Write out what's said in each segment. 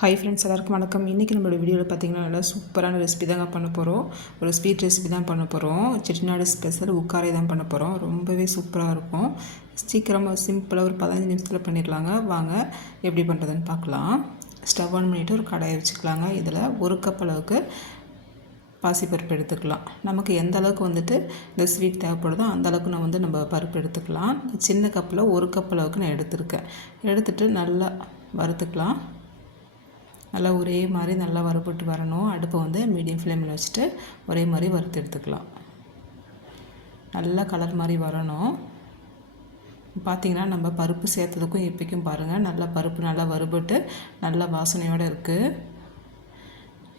Hi friends, எல்லாருக்கும் வணக்கம். இன்றைக்கி நம்மளோட வீடியோவில் பார்த்திங்கன்னா நல்லா சூப்பரான ரெசிபி தாங்க பண்ண போகிறோம். ஒரு ஸ்வீட் ரெசிபி தான் பண்ண போகிறோம். செட்டிநாடு ஸ்பெஷல் உக்காரை தான் பண்ண போகிறோம். ரொம்பவே சூப்பராக இருக்கும். சீக்கிரமாக சிம்பிளாக ஒரு 15 நிமிஷத்தில் பண்ணிடலாங்க. வாங்க எப்படி பண்ணுறதுன்னு பார்க்கலாம். ஸ்டவ் ஆன் பண்ணிவிட்டு ஒரு கடாயை வச்சுக்கலாங்க. இதில் 1 கப் அளவுக்கு பாசிப்பருப்பு எடுத்துக்கலாம். நமக்கு எந்த அளவுக்கு இந்த ஸ்வீட் தேவைப்படுதோ அந்த அளவுக்கு நம்ம பருப்பு எடுத்துக்கலாம். சின்ன கப்பில் 1 கப் அளவுக்கு நான் எடுத்துருக்கேன். எடுத்துகிட்டு நல்லா வறுத்துக்கலாம். நல்லா ஒரே மாதிரி நல்லா வறுபட்டு வரணும். அடுப்பை மீடியம் ஃப்ளேமில் வச்சுட்டு ஒரே மாதிரி வறுத்து எடுத்துக்கலாம். நல்லா கலர் மாதிரி வரணும். பார்த்திங்கன்னா நம்ம பருப்பு சேர்த்ததுக்கும் இப்போக்கும் பாருங்கள், நல்லா பருப்பு நல்லா வறுபட்டு நல்லா வாசனையோடு இருக்குது.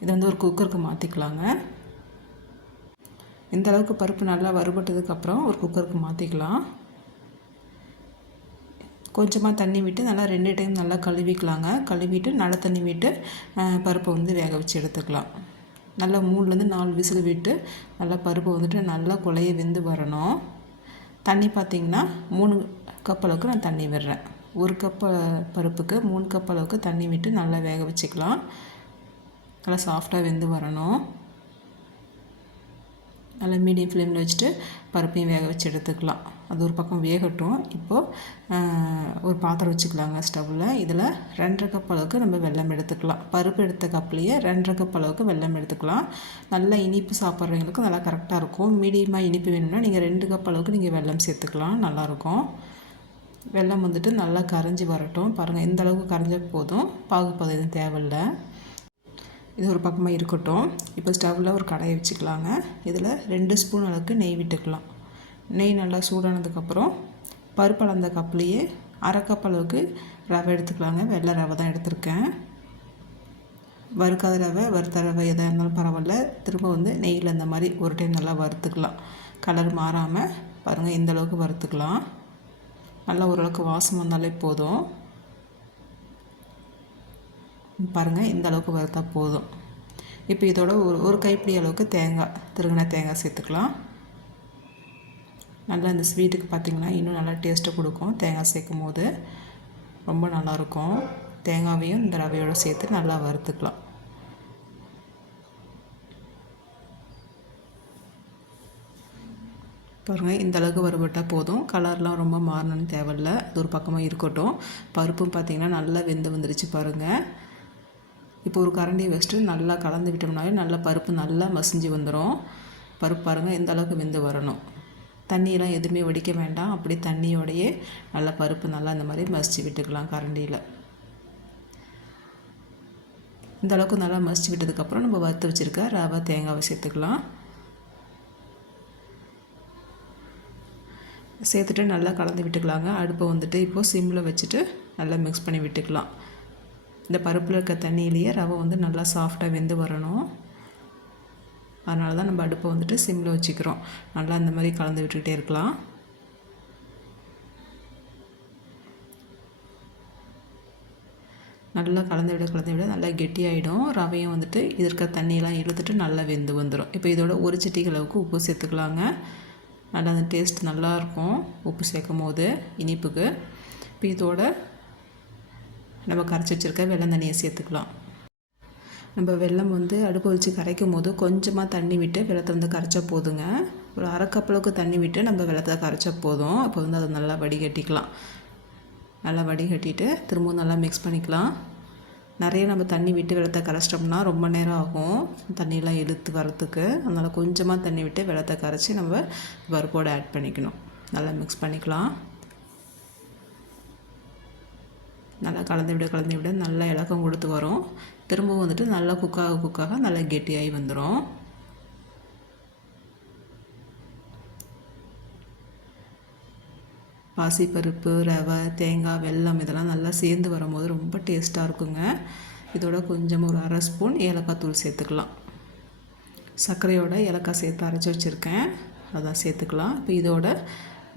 இதை ஒரு குக்கருக்கு மாற்றிக்கலாங்க. இந்த அளவுக்கு பருப்பு நல்லா வறுபட்டதுக்கப்புறம் ஒரு குக்கருக்கு மாற்றிக்கலாம். கொஞ்சமாக தண்ணி விட்டு நல்லா 2 டைம் நல்லா கழுவிக்கலாங்க. கழுவிட்டு நல்ல தண்ணி விட்டு பருப்பை வேக வச்சு எடுத்துக்கலாம். நல்லா 3லேருந்து 4 விசில் விட்டு நல்லா பருப்பு நல்லா குழைய வெந்து வரணும். தண்ணி பார்த்திங்கன்னா 3 கப் அளவுக்கு நான் தண்ணி விடுறேன். 1 கப் பருப்புக்கு 3 கப் அளவுக்கு தண்ணி விட்டு நல்லா வேக வச்சுக்கலாம். நல்லா சாஃப்டாக வெந்து வரணும். நல்லா மீடியம் ஃப்ளேமில் வச்சுட்டு பருப்பையும் வேக வச்சு எடுத்துக்கலாம். அது ஒரு பக்கம் வேகட்டும். இப்போது ஒரு பாத்திரம் வச்சுக்கலாங்க ஸ்டவ்வில். இதில் 2.5 கப் அளவுக்கு நம்ம வெல்லம் எடுத்துக்கலாம். பருப்பு எடுத்த கப்லேயே 2.5 கப் அளவுக்கு வெல்லம் எடுத்துக்கலாம். நல்லா இனிப்பு சாப்பிட்றவங்களுக்கு நல்லா கரெக்டாக இருக்கும். மீடியமாக இனிப்பு வேணும்னா நீங்கள் 2 கப் அளவுக்கு நீங்கள் வெல்லம் சேர்த்துக்கலாம், நல்லாயிருக்கும். வெல்லம் நல்லா கரைஞ்சி வரட்டும். பாருங்கள், இந்த அளவுக்கு கரைஞ்ச போதும், பாகுப்பதம் எதுவும் தேவையில்லை. இது ஒரு பக்கமாக இருக்கட்டும். இப்போ ஸ்டவ்வில் ஒரு கடாயை வச்சுக்கலாங்க. இதில் 2 ஸ்பூன் அளவுக்கு நெய் விட்டுக்கலாம். நெய் நல்லா சூடானதுக்கப்புறம் பருப்பு அளந்த கப்லேயே 1/2 கப் அளவுக்கு ரவை எடுத்துக்கலாங்க. வெள்ளை ரவை தான் எடுத்திருக்கேன். வறுக்காத ரவை, வறுத்த ரவை எதாக இருந்தாலும் பரவாயில்ல. திரும்ப நெய்யில் இந்த மாதிரி ஒரு டைம் நல்லா வறுத்துக்கலாம். கலர் மாறாமல் பாருங்கள், இந்த அளவுக்கு வறுத்துக்கலாம். நல்லா ஓரளவுக்கு வாசம் வந்தாலே போதும். பாருங்கள், இந்த அளவுக்கு வறுத்தா போதும். இப்போ இதோட ஒரு கைப்பிடி அளவுக்கு திருகின தேங்காய் சேர்த்துக்கலாம். நல்லா இந்த ஸ்வீட்டுக்கு பார்த்திங்கன்னா இன்னும் நல்லா டேஸ்ட்டு கொடுக்கும். தேங்காய் சேர்க்கும் போது ரொம்ப நல்லாயிருக்கும். தேங்காவையும் இந்த ரவையோடு சேர்த்து நல்லா வறுத்துக்கலாம். பாருங்கள், இந்த அளவுக்கு வறுபட்டால் போதும். கலர்லாம் ரொம்ப மாறணும்னு தேவையில்லை. அது ஒரு பக்கமாக இருக்கட்டும். பருப்பும் பார்த்திங்கன்னா நல்லா வெந்து வந்துருச்சு பாருங்கள். இப்போ ஒரு கரண்டியை வச்சுட்டு நல்லா கலந்து விட்டோம்னாலே நல்லா பருப்பு நல்லா மசிஞ்சு வந்துடும். பருப்பு பாருங்கள், இந்த அளவுக்கு வெந்து வரணும். தண்ணியெல்லாம் எதுவுமே வடிக்க வேண்டாம். அப்படி தண்ணியோடையே நல்லா பருப்பு நல்லா இந்த மாதிரி மசிச்சு விட்டுக்கலாம் கரண்டியில். இந்த அளவுக்கு நல்லா மசிச்சு விட்டதுக்கப்புறம் நம்ம வறுத்து வச்சுருக்க ரவை தேங்காவை சேர்த்துக்கலாம். சேர்த்துட்டு நல்லா கலந்து விட்டுக்கலாங்க. அடுப்பை இப்போது சிம்மில் வச்சுட்டு நல்லா மிக்ஸ் பண்ணி விட்டுக்கலாம். இந்த பருப்பில் இருக்க தண்ணியிலேயே ரவை நல்லா சாஃப்டாக வெந்து வரணும். அதனால தான் நம்ம அடுப்பை சிம்மில் வச்சுக்கிறோம். நல்லா இந்த மாதிரி கலந்து விட்டுக்கிட்டே இருக்கலாம். நல்லா கலந்து விட நல்லா கெட்டியாகிடும். ரவையும் இது இருக்க தண்ணியெல்லாம் இழுத்துட்டு நல்லா வெந்து வந்துடும். இப்போ இதோட 1 சிட்டிகை அளவுக்கு உப்பு சேர்த்துக்கலாங்க. நல்லா அந்த டேஸ்ட் நல்லாயிருக்கும் உப்பு சேர்க்கும் போது இனிப்புக்கு. இப்போ இதோட நம்ம கரைச்சி வச்சுருக்க வெல்லம் தண்ணியை சேர்த்துக்கலாம். நம்ம வெல்லம் அடுப்பை வச்சு கரைக்கும் போது கொஞ்சமாக தண்ணி விட்டு வெல்லத்தை கரைச்சா போதுங்க. ஒரு 1/2 கப் அளவுக்கு தண்ணி விட்டு நம்ம வெல்லத்தை கரைச்சா போதும். அப்போ அதை நல்லா வடிகட்டிக்கலாம். நல்லா வடிகட்டிட்டு திரும்பவும் நல்லா மிக்ஸ் பண்ணிக்கலாம். நிறைய நம்ம தண்ணி விட்டு வெல்லத்தை கரைச்சிட்டோம்னா ரொம்ப நேரம் ஆகும் தண்ணியெலாம் இழுத்து வரத்துக்கு. அதனால் கொஞ்சமாக தண்ணி விட்டு வெல்லத்தை கரைச்சி நம்ம பருப்போடு ஆட் பண்ணிக்கணும். நல்லா மிக்ஸ் பண்ணிக்கலாம். நல்லா கலந்து விட நல்லா இலக்கம் கொடுத்து வரும். திரும்பவும் நல்லா குக்காக நல்லா கெட்டியாகி வந்துடும். பாசிப்பருப்பு, ரவை, தேங்காய், வெல்லம் இதெல்லாம் நல்லா சேர்ந்து வரும்போது ரொம்ப டேஸ்ட்டாக இருக்குங்க. இதோட கொஞ்சம் ஒரு 1/2 ஸ்பூன் ஏலக்காய் தூள் சேர்த்துக்கலாம். சர்க்கரையோட ஏலக்காய் சேர்த்து அரைச்சி வச்சுருக்கேன், அதான் சேர்த்துக்கலாம். இப்போ இதோட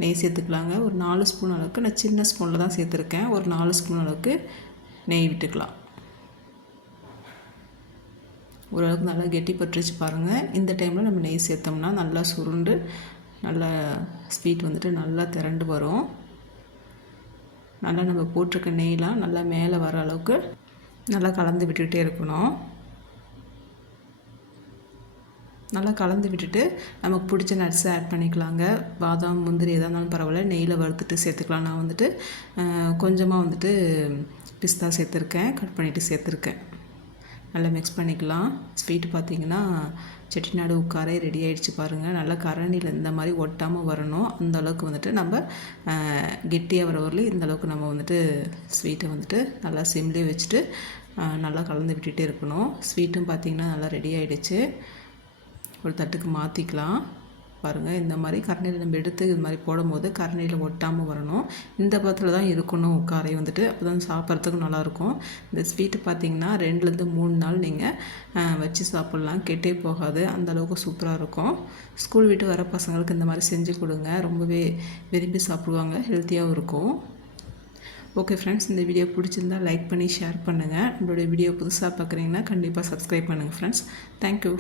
நெய் சேர்த்துக்கலாங்க. ஒரு 4 ஸ்பூன் அளவுக்கு, நான் சின்ன ஸ்பூனில் தான் சேர்த்துருக்கேன். ஒரு 4 ஸ்பூன் அளவுக்கு நெய் விட்டுக்கலாம். ஓரளவுக்கு நல்லா கெட்டி பட்டுருச்சு பாருங்கள். இந்த டைமில் நம்ம நெய் சேர்த்தோம்னா நல்லா சுருண்டு நல்லா ஸ்வீட் நல்லா திரண்டு வரும். நல்லா நம்ம போட்டிருக்க நெய்லாம் நல்லா மேலே வர அளவுக்கு நல்லா கலந்து விட்டுக்கிட்டே இருக்கணும். நல்லா கலந்து விட்டுட்டு நமக்கு பிடிச்ச நட்ஸை ஆட் பண்ணிக்கலாங்க. பாதாம், முந்திரி எதாக இருந்தாலும் பரவாயில்ல, நெய்யில் வறுத்துட்டு சேர்த்துக்கலாம். நான் வந்துட்டு கொஞ்சமாக வந்துட்டு பிஸ்தா சேர்த்துருக்கேன், கட் பண்ணிவிட்டு சேர்த்துருக்கேன். நல்லா மிக்ஸ் பண்ணிக்கலாம். ஸ்வீட்டு பார்த்திங்கன்னா செட்டிநாடு உட்காரே ரெடி ஆகிடுச்சு பாருங்கள். நல்லா கரண்டியில் இந்த மாதிரி ஒட்டாமல் வரணும். அந்த அளவுக்கு வந்துட்டு நம்ம கெட்டியாக வர வரலையும் இந்த அளவுக்கு நம்ம வந்துட்டு ஸ்வீட்டை வந்துட்டு நல்லா சிம்லேயே வச்சுட்டு நல்லா கலந்து விட்டுகிட்டே இருக்கணும். ஸ்வீட்டும் பார்த்திங்கன்னா நல்லா ரெடி ஆகிடுச்சு. ஒரு தட்டுக்கு மாற்றிக்கலாம். பாருங்கள், இந்த மாதிரி கரண்டியில் நம்ம எடுத்து இது மாதிரி போடும்போது கரண்டியில் ஒட்டாமல் வரணும். இந்த பதத்தில் தான் இருக்கணும் உட்காரை வந்துட்டு, அப்போ தான் சாப்பிட்றதுக்கும் நல்லாயிருக்கும். இந்த ஸ்வீட்டு பார்த்திங்கன்னா 2லேருந்து 3 நாள் நீங்கள் வச்சு சாப்பிட்லாம், கெட்டே போகாது. அந்தளவுக்கு சூப்பராக இருக்கும். ஸ்கூல் விட்டு வர பசங்களுக்கு இந்த மாதிரி செஞ்சு கொடுங்க, ரொம்பவே விரும்பி சாப்பிடுவாங்க, ஹெல்த்தியாகவும் இருக்கும். ஓகே ஃப்ரெண்ட்ஸ், இந்த வீடியோ பிடிச்சிருந்தா லைக் பண்ணி ஷேர் பண்ணுங்கள். நம்மளுடைய வீடியோ புதுசாக பார்க்குறீங்கன்னா கண்டிப்பாக சப்ஸ்கிரைப் பண்ணுங்கள் ஃப்ரெண்ட்ஸ். தேங்க்யூ.